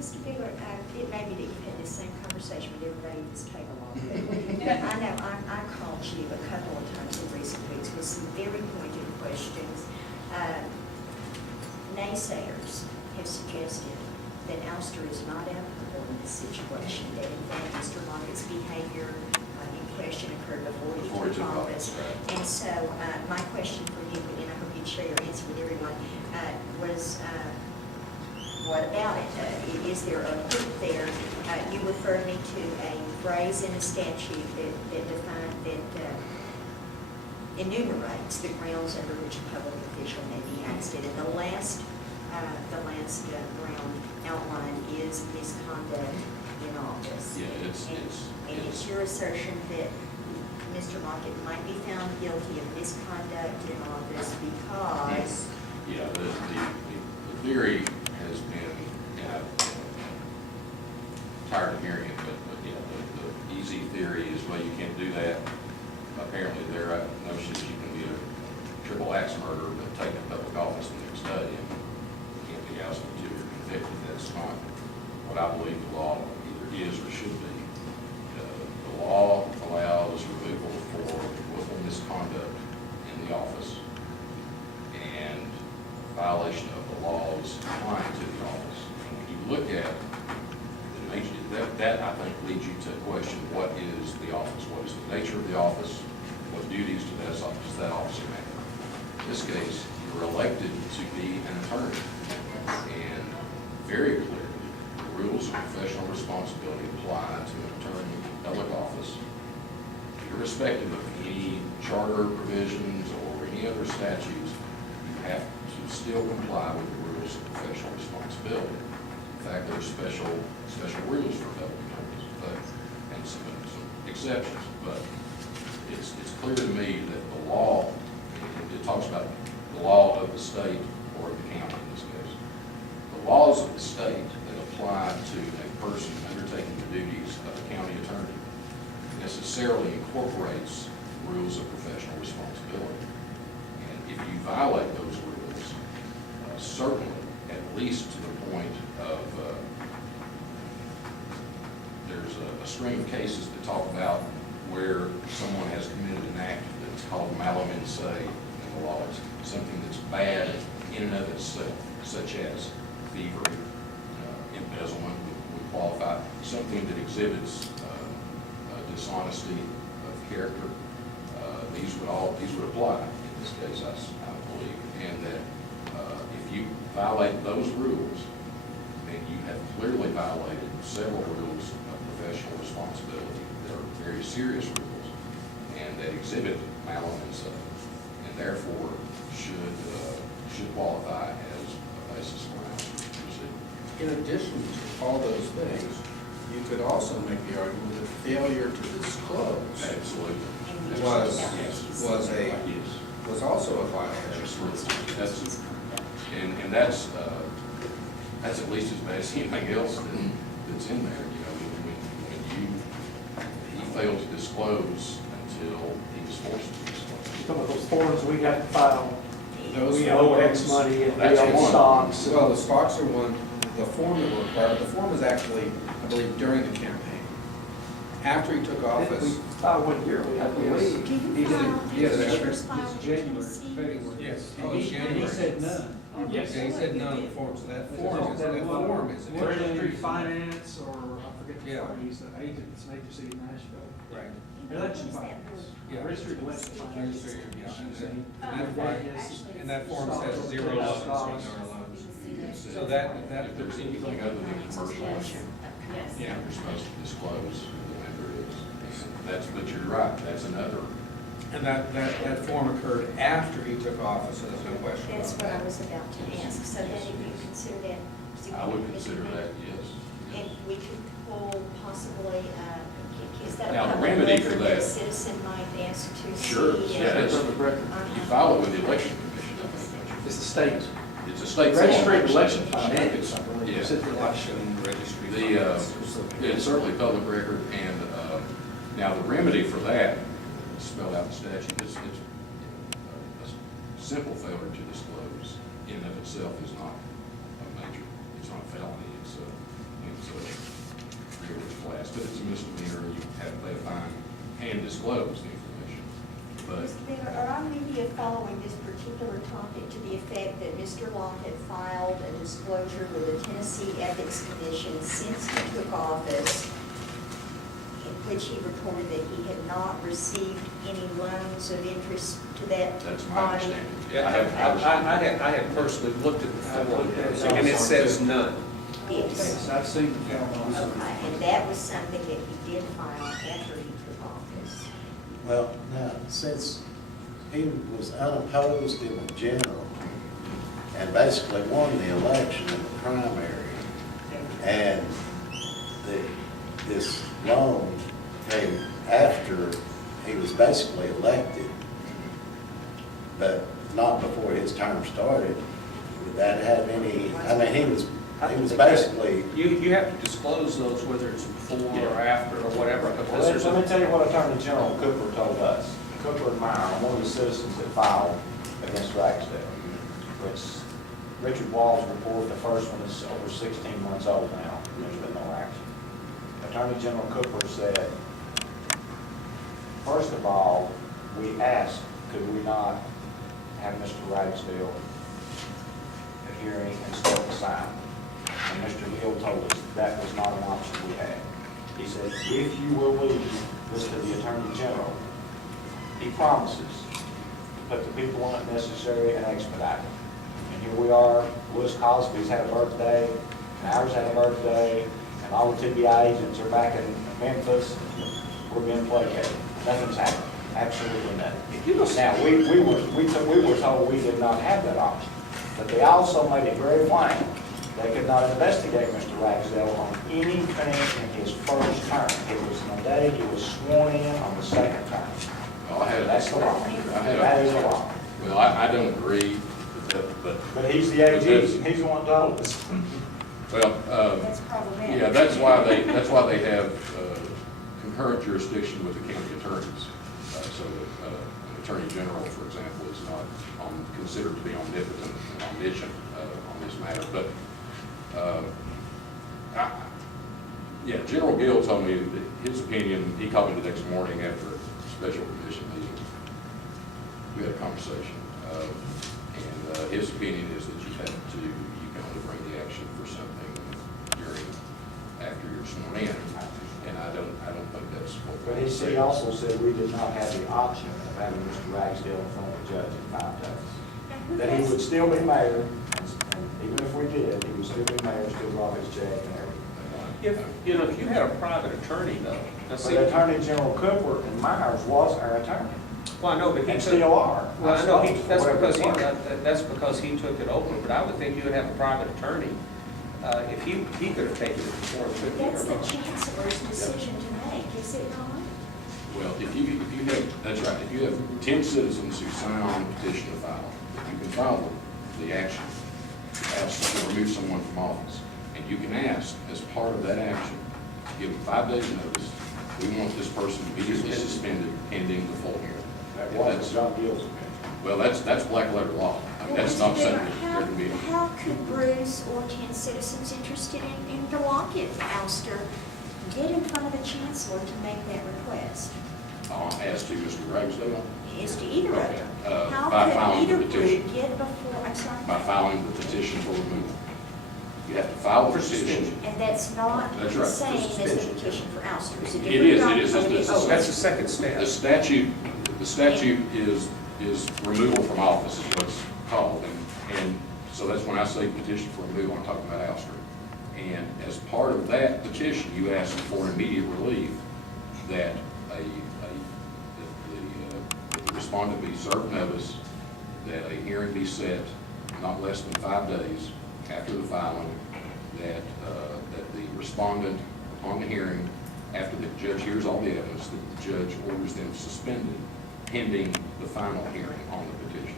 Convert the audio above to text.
Mr. Bigler, it may be that you've had this same conversation with everybody at this table already. I know I called you a couple of times in recent weeks with some very pointed questions. Naysayers have suggested that Ouster is not applicable in this situation, that in fact Mr. Lockett's behavior in question occurred before he took office. Right. And so my question for you, and I hope you'd share your answer with everyone, was what about it? Is there a hook there? You referred me to a phrase in a statute that enumerates the grounds under which a public official may be ousted. And the last ground outlined is misconduct in office. Yeah, it's your assertion that Mr. Lockett might be found guilty of misconduct in office because. Yeah, the theory has been, tired of hearing it, but yeah, the easy theory is, well, you can't do that. Apparently there are notions you can be a triple axe murderer, but take a public office the next day and you can't be ousted until you're convicted. That's not what I believe the law either is or should be. The law allows removal for willful misconduct in the office and violation of the laws applying to the office. And when you look at the nature, that I think leads you to question what is the office, what is the nature of the office, what duties does that officer have. In this case, you're elected to be an attorney, and very clearly, the rules of professional responsibility apply to an attorney in public office, irrespective of any charter provisions or any other statutes. You have to still comply with the rules of professional responsibility. In fact, there are special rules for public attorneys, and some exceptions. But it's clear to me that the law, it talks about the law of the state or the county in this case. The laws of the state that apply to a person undertaking the duties of a county attorney necessarily incorporates rules of professional responsibility. And if you violate those rules, certainly, at least to the point of, there's a string of cases that talk about where someone has committed an act that's called malum in se in the law. It's something that's bad in and of itself, such as thievery, embezzlement would qualify, something that exhibits dishonesty of character. These would apply in this case, I believe, and that if you violate those rules, then you have clearly violated several rules of professional responsibility. They are very serious rules, and that exhibit malum in se, and therefore should qualify as a basis for ousting. In addition to all those things, you could also make the argument that failure to disclose Absolutely. was also a violation. And that's at least as bad as anything else that's in there. You know, when he failed to disclose until he was forced to disclose. Some of those forms we got to file, Those we owe forms- X money and we That's owe one. stocks. Well, the stocks are one, the form that were required, the form was actually, I believe, during the campaign. After he took We office, filed 1 year, we have to wait. Do you He did it. file, Yeah, did that's you right. file It's your January, GC? February. Yes. And he said none. Yes. Yeah, he said none of the forms, so that form is an Treasury interesting. finance, or I forget the Yeah. part, he's an agent, it's an agency in Nashville. Right. Election What is that finance. for? Yeah. Registered election finance. Registered, yeah, and And that that form- is- And that form says zero loans, no loans. So that, If there's anything other than commercial, yeah. you're supposed to disclose who the lender is. And but you're right, that's another. And that form occurred after he took office, so there's no question That's about what I that. was about to ask. So then if you consider that I would consider that, yes. And we could pull possibly, is that a Now, the public remedy for record that a that- citizen might ask to see? Sure, yeah, It's it's, on the record. you file it with the election commission, I think, don't It's the state. you? It's a state. Registered form. election finance, I Yeah. believe. It's in the election. Election registry. It's certainly public record, and now the remedy for that, spelled out in the statute, it's a simple failure to disclose in and of itself is not a major, it's not a felony, it's but it's a misdemeanor, and you have to pay a fine and disclose the information. But Mr. Miller, are I maybe following this particular topic to the effect that Mr. Lockett filed a disclosure with the Tennessee Ethics Commission since he took office, in which he reported that he had not received any loans of interest to that that's my body? understanding. Yeah, I have personally looked at the form, and it says none. Yes. Yes, I've seen the film also. Okay, and that was something that he did file after he took office. Well, now, since he was unopposed in the general and basically won the election in the primary, and this loan came after he was basically elected, but not before his term started, would that have any, I mean, he was basically, You have to disclose those, whether it's before or after or whatever, because there's Let me a, tell you what Attorney General Cooper told us. Cooper and Meyer, one of the citizens that filed against Ragsdale, which Richard Wall's report, the first one is over 16 months old now, and there's been no action. Attorney General Cooper said, first of all, we asked, could we not have Mr. Ragsdale at hearing and start the sign? And Mr. Hill told us that was not an option we had. He said, if you will leave this to the Attorney General, he promises to put the people on it necessary and expedite it. And here we are, Louis Cosby's had a birthday, and ours had a birthday, and all the TBI agents are back in Memphis. We're being placated. Nothing's happened, absolutely nothing. Now, we were told we did not have that option, but they also made it very plain. They could not investigate Mr. Ragsdale on anything in his first term. It was the day he was sworn in on the second term. Well, That's the law. I That is the law. Well, I don't agree with that, but, But he's the AG, and he's the one that told us. well, That's problematic. yeah, that's why they have concurrent jurisdiction with the county attorneys. So that an attorney general, for example, is not considered to be omnipotent and omniscient on this matter. But yeah, General Gill told me that his opinion, he called me the next morning after a special commission meeting. We had a conversation, and his opinion is that you can only bring the action for something after you're sworn in, and I don't think that's what. But he also said we did not have the option of having Mr. Ragsdale in front of the judge in 5 days. That he would still be mayor, and even if we did, he would still be mayor, still draw his check and everything. if you had a private attorney though, let's see. But Attorney General Cooper and Myers was our attorney, Well, I know, but he and took. still are. Well, I know, Whatever that's because he took it over, but I would think you would have a private attorney, if he could have taken it before it took That's the here. chancellor's decision to make, is it not? Well, if you have, that's right, if you have 10 citizens who sign on a petition to file, you can file the action, ask to remove someone from office. And you can ask, as part of that action, give them 5 days notice, we want this person immediately suspended pending the full hearing. That was John Gill's opinion. Well, that's black letter law. I mean, that's not something that there can be. How could Bruce or 10 citizens interested in the Lockett Ouster get in front of the chancellor to make that request? As to Mr. Ragsdale, As to either of them? by How filing could the either petition. group get before, I'm sorry? by filing the petition for removal. You have to file the petition. And that's not That's the right, same as the suspension. petition for ouster. It's a It different is, document. it's Oh, That's the second step. The statute is removal from office is what it's called. And so that's when I say petition for removal, I'm talking about ouster. And as part of that petition, you ask for immediate relief that the respondent be served notice, that a hearing be set not less than 5 days after the filing, that the respondent, upon the hearing, after the judge hears all the evidence, that the judge orders them suspended pending the final hearing on the petition.